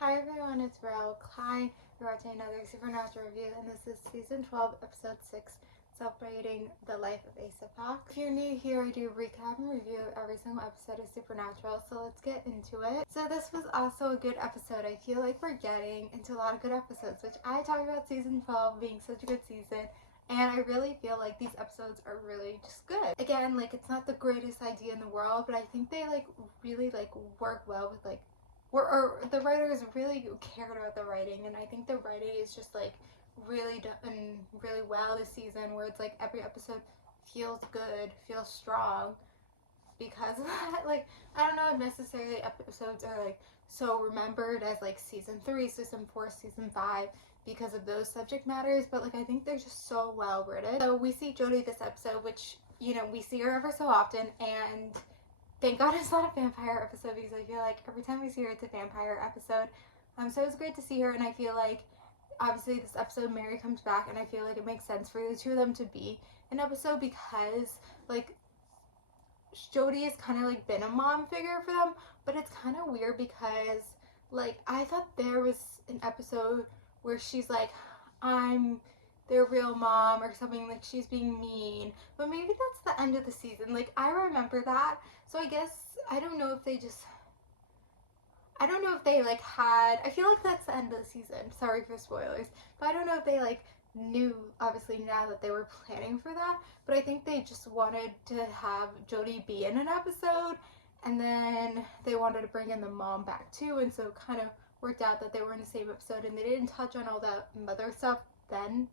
Hi everyone, it's Rel Klein. You're watching another Supernatural review, and this is season 12, episode 6, celebrating the life of Asa Fox. If you're new here, I do recap and review every single episode of Supernatural, so let's get into it. So this was also a good episode. I feel like we're getting into a lot of good episodes, which I talk about season 12 being such a good season. And I really feel like these episodes are really just good. Again, like, it's not the greatest idea in the world, but I think they really work well with or the writers really cared about the writing, and I think the writing is just really done really well this season, where it's like every episode feels good, feels strong because of that. Like, I don't know if necessarily episodes are like so remembered as like season 3, season 4, season 5 because of those subject matters, but like I think they're just so well written. So we see Jody this episode, which we see her ever so often, and thank God it's not a vampire episode, because I feel like every time we see her, it's a vampire episode. So it's great to see her, and I feel like obviously this episode Mary comes back, and I feel like it makes sense for the two of them to be an episode because like Jody has kind of like been a mom figure for them, but it's kind of weird because like I thought there was an episode where she's like, I'm their real mom or something, like she's being mean, but maybe that's the end of the season. Like, I remember that, so I guess I don't know if they just I don't know if they like had I feel like that's the end of the season. Sorry for spoilers. But I don't know if they like knew, obviously, now that they were planning for that, but I think they just wanted to have Jody be in an episode, and then they wanted to bring in the mom back too, and so it kind of worked out that they were in the same episode, and they didn't touch on all that mother stuff then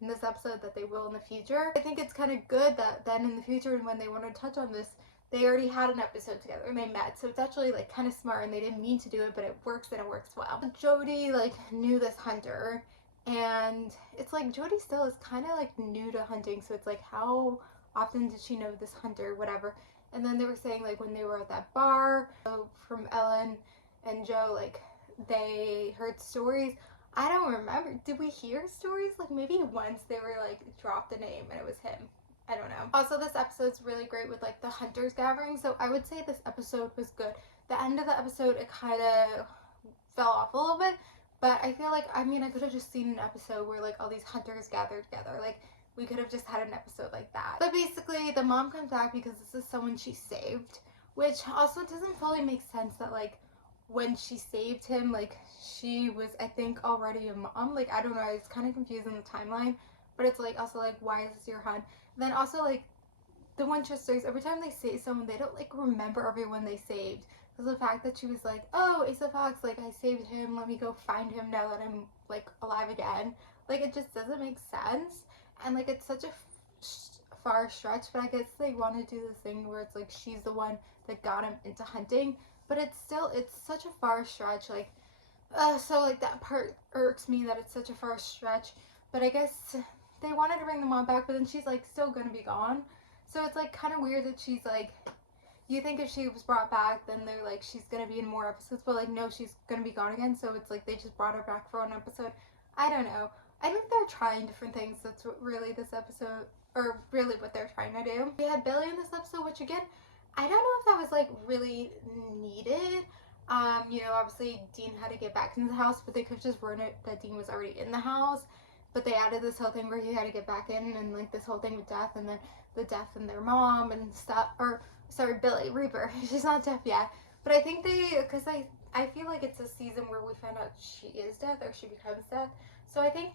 in this episode that they will in the future. I think it's kind of good that then in the future, and when they want to touch on this, they already had an episode together and they met, so it's actually like kind of smart, and they didn't mean to do it, but it works, and it works well. Jody like knew this hunter, and it's like Jody still is kind of like new to hunting, so it's like, how often did she know this hunter, whatever. And then they were saying like when they were at that bar, from Ellen and Joe, like they heard stories. I don't remember, did we hear stories? Like maybe once they were like dropped a name and it was him. I don't know. Also, this episode's really great with like the hunters gathering, so I would say this episode was good. The end of the episode, it kind of fell off a little bit, but I feel like, I mean, I could have just seen an episode where like all these hunters gathered together. Like, we could have just had an episode like that. But basically, the mom comes back because this is someone she saved, which also doesn't fully make sense that like when she saved him, like she was, I think, already a mom. Like, I don't know, it's kind of confusing the timeline, but it's like also like, why is this your hunt? And then also like the Winchesters, every time they save someone, they don't like remember everyone they saved. Because the fact that she was like, oh, Asa Fox, like I saved him, let me go find him now that I'm like alive again. Like, it just doesn't make sense. And like, it's such a far stretch, but I guess they want to do this thing where it's like she's the one that got him into hunting. But it's still, it's such a far stretch. Like, so like that part irks me, that it's such a far stretch. But I guess they wanted to bring the mom back, but then she's like still gonna be gone. So it's like kind of weird that she's like, you think if she was brought back, then they're like, she's gonna be in more episodes, but like, no, she's gonna be gone again. So it's like they just brought her back for one episode. I don't know. I think they're trying different things. That's what really this episode, or really what they're trying to do. We had Billy in this episode, which again, I don't know if that was like really needed. Obviously Dean had to get back into the house, but they could have just written it that Dean was already in the house. But they added this whole thing where he had to get back in, and like this whole thing with death, and then the death and their mom and stuff. Or sorry, Billy Reaper. She's not deaf yet, but I think because I feel like it's a season where we find out she is deaf, or she becomes deaf. So I think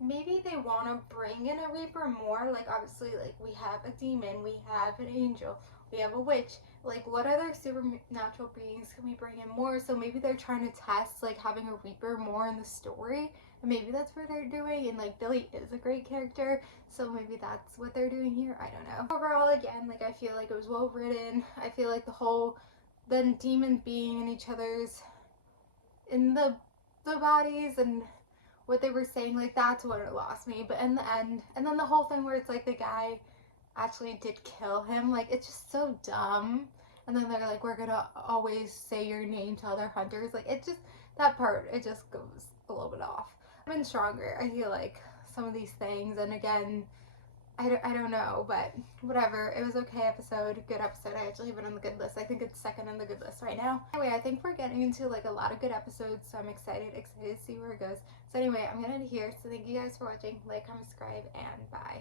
maybe they want to bring in a Reaper more. Like, obviously, like we have a demon, we have an angel, we have a witch. Like, what other supernatural beings can we bring in more? So maybe they're trying to test like having a Reaper more in the story, and maybe that's what they're doing. And like, Billy is a great character, so maybe that's what they're doing here. I don't know. Overall, again, like I feel like it was well written. I feel like the demons being in each other's, in the bodies, and what they were saying, like that's what it lost me. But in the end, and then the whole thing where it's like the guy actually did kill him, like it's just so dumb. And then they're like, we're gonna always say your name to other hunters. Like, it just, that part, it just goes a little bit off. I've been stronger, I feel like, some of these things. And again, I don't know, but whatever. It was okay episode, good episode. I actually have it on the good list. I think it's second on the good list right now. Anyway, I think we're getting into like a lot of good episodes, so I'm excited to see where it goes. So anyway, I'm gonna end here. So thank you guys for watching. Like, comment, subscribe, and bye.